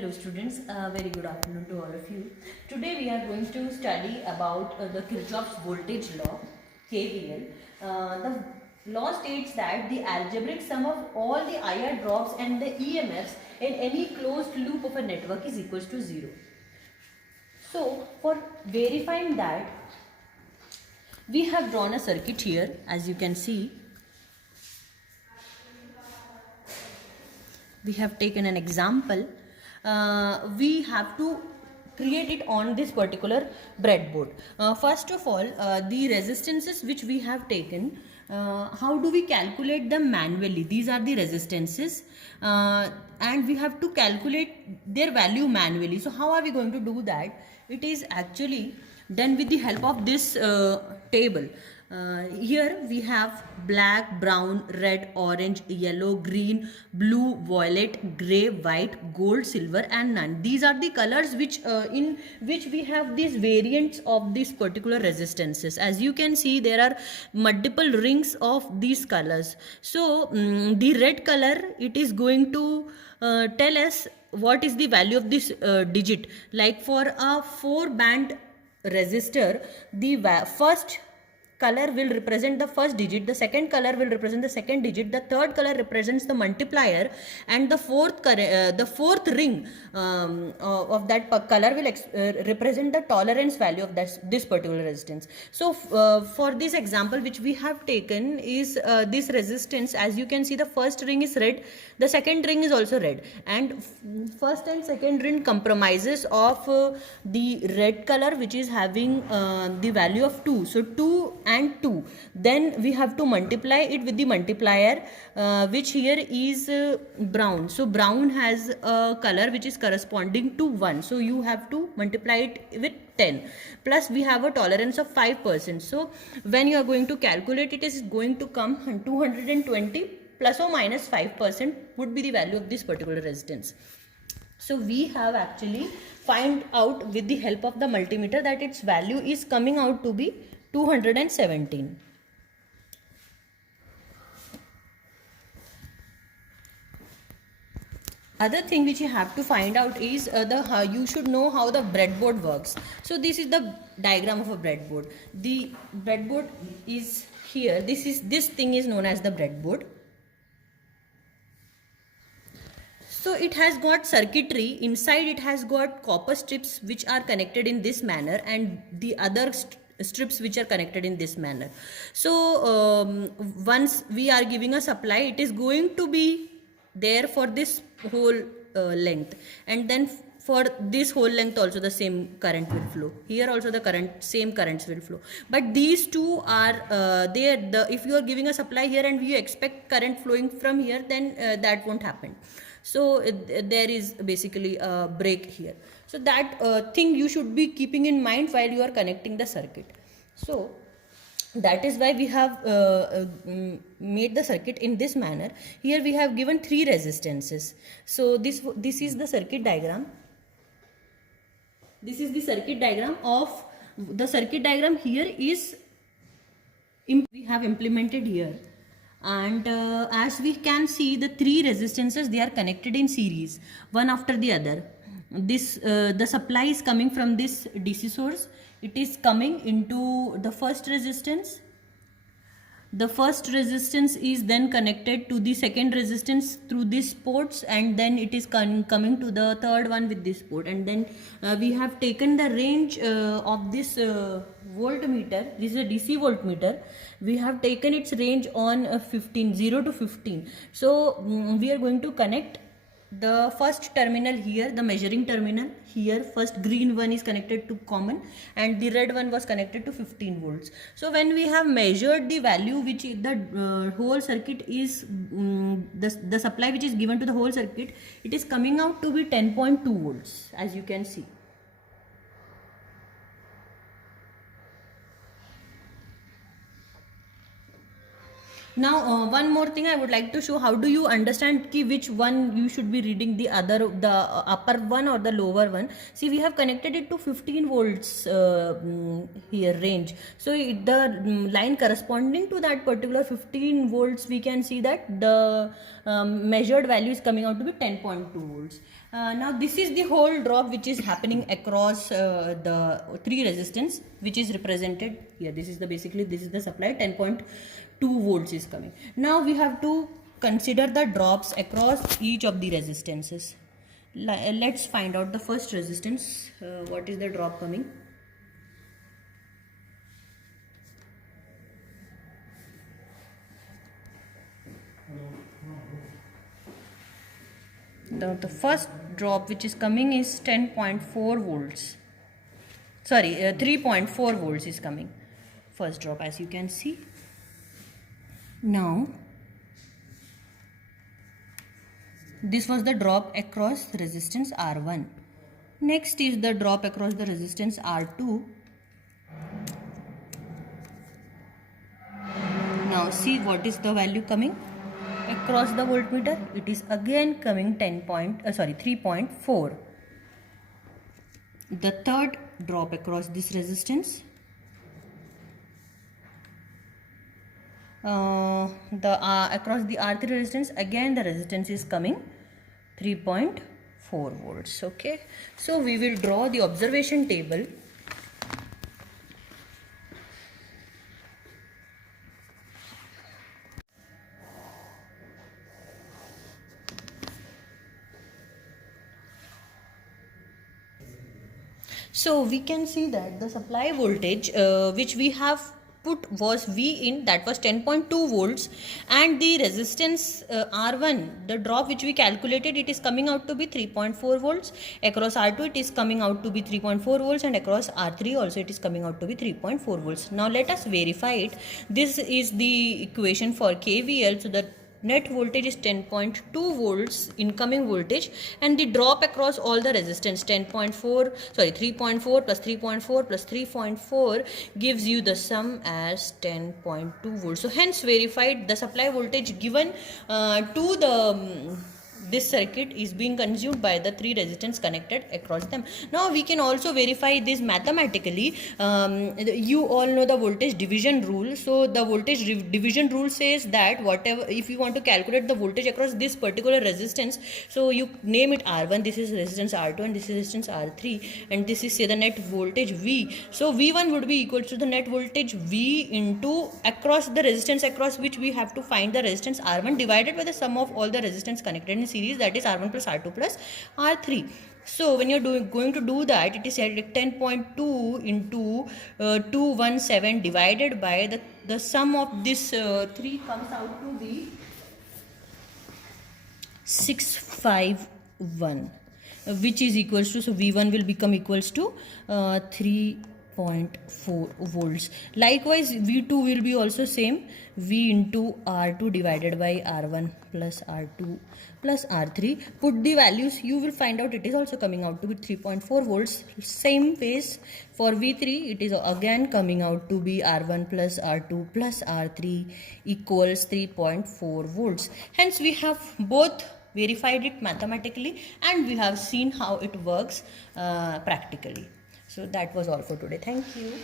Hello students, very good afternoon to all of you. Today we are going to study about the Kirchhoff's voltage law, KVL. The law states that the algebraic sum of all the IR drops and the EMFs in any closed loop of a network is equals to 0. So for verifying that, we have drawn a circuit here, as you can see. We have taken an example. We have to create it on this particular breadboard. First of all, the resistances which we have taken, how do we calculate them manually? These are the resistances, and we have to calculate their value manually. So how are we going to do that? It is actually done with the help of this table. Here we have black, brown, red, orange, yellow, green, blue, violet, grey, white, gold, silver and none. These are the colors which in which we have these variants of these particular resistances. As you can see, there are multiple rings of these colors. So the red color, it is going to tell us what is the value of this digit. Like for a 4-band resistor, the first color will represent the first digit, the second color will represent the second digit, the third color represents the multiplier, and the fourth ring of that color will represent the tolerance value of this particular resistance. So for this example which we have taken is this resistance. As you can see, the first ring is red, the second ring is also red, and first and second ring compromises of the red color, which is having the value of 2. So 2 and 2, then we have to multiply it with the multiplier, which here is brown. So brown has a color which is corresponding to 1, so you have to multiply it with 10, plus we have a tolerance of 5%. So when you are going to calculate, it is going to come 220 plus or minus 5% would be the value of this particular resistance. So we have actually find out with the help of the multimeter that its value is coming out to be 217. Other thing which you have to find out is you should know how the breadboard works. So this is the diagram of a breadboard. The breadboard is here. This thing is known as the breadboard. So it has got circuitry inside. It has got copper strips which are connected in this manner, and the other strips which are connected in this manner. So once we are giving a supply, it is going to be there for this whole length, and then for this whole length also the same current will flow. Here also the same currents will flow. But these two are there. If you are giving a supply here and you expect current flowing from here, then that won't happen. So there is basically a break here. So that thing you should be keeping in mind while you are connecting the circuit. So that is why we have made the circuit in this manner. Here we have given 3 resistances. So this is the circuit diagram. This is the circuit diagram of the circuit diagram. Here is we have implemented here. And as we can see, the 3 resistances, they are connected in series, one after the other. This the supply is coming from this DC source. It is coming into the first resistance. The first resistance is then connected to the second resistance through these ports, and then it is coming to the third one with this port. And then we have taken the range of this voltmeter. This is a DC voltmeter. We have taken its range on 0 to 15. So we are going to connect the first terminal here, the measuring terminal here. First green one is connected to common, and the red one was connected to 15 volts. So when we have measured the value which the whole circuit is, the supply which is given to the whole circuit, it is coming out to be 10.2 volts, as you can see. Now one more thing I would like to show, how do you understand which one you should be reading, the upper one or the lower one. See, we have connected it to 15 volts here range. So the line corresponding to that particular 15 volts, we can see that the measured value is coming out to be 10.2 volts. Now this is the whole drop which is happening across the three resistance, which is represented here. This is the basically this is the supply, 10.2 volts is coming. Now we have to consider the drops across each of the resistances. Let's find out the first resistance. What is the drop coming? The first drop which is coming is 10.4 volts. Sorry, 3.4 volts is coming. First drop, as you can see. Now, this was the drop across resistance R1. Next is the drop across the resistance R2. Now see what is the value coming across the voltmeter. It is again coming 3.4. The third drop across this resistance, across the R3 resistance, again the resistance is coming 3.4 volts. Okay, so we will draw the observation table. So we can see that the supply voltage which we have put was V in, that was 10.2 volts, and the resistance R1, the drop which we calculated, it is coming out to be 3.4 volts. Across R2 it is coming out to be 3.4 volts, and across R3 also it is coming out to be 3.4 volts. Now let us verify it. This is the equation for KVL. So the net voltage is 10.2 volts incoming voltage, and the drop across all the resistance 3.4 plus 3.4 plus 3.4 gives you the sum as 10.2 volts. So hence verified, the supply voltage given to the this circuit is being consumed by the three resistance connected across them. Now we can also verify this mathematically. You all know the voltage division rule. So the voltage division rule says that whatever, if you want to calculate the voltage across this particular resistance, so you name it R1, this is resistance R2, and this is resistance R3, and this is say the net voltage V. So V1 would be equal to the net voltage V into across the resistance across which we have to find the resistance R1 divided by the sum of all the resistance connected in series, that is R1 plus R2 plus R3. So when you're going to do that, it is 10.2 into 217 divided by the sum of this 3 comes out to be 651, which is equals to, so V1 will become equals to 3.4 volts. Likewise, V2 will be also same, V into R2 divided by R1 plus R2 plus R3. Put the values, you will find out it is also coming out to be 3.4 volts. Same ways for V3, it is again coming out to be R1 plus R2 plus R3 equals 3.4 volts. Hence we have both verified it mathematically, and we have seen how it works practically. So that was all for today. Thank you.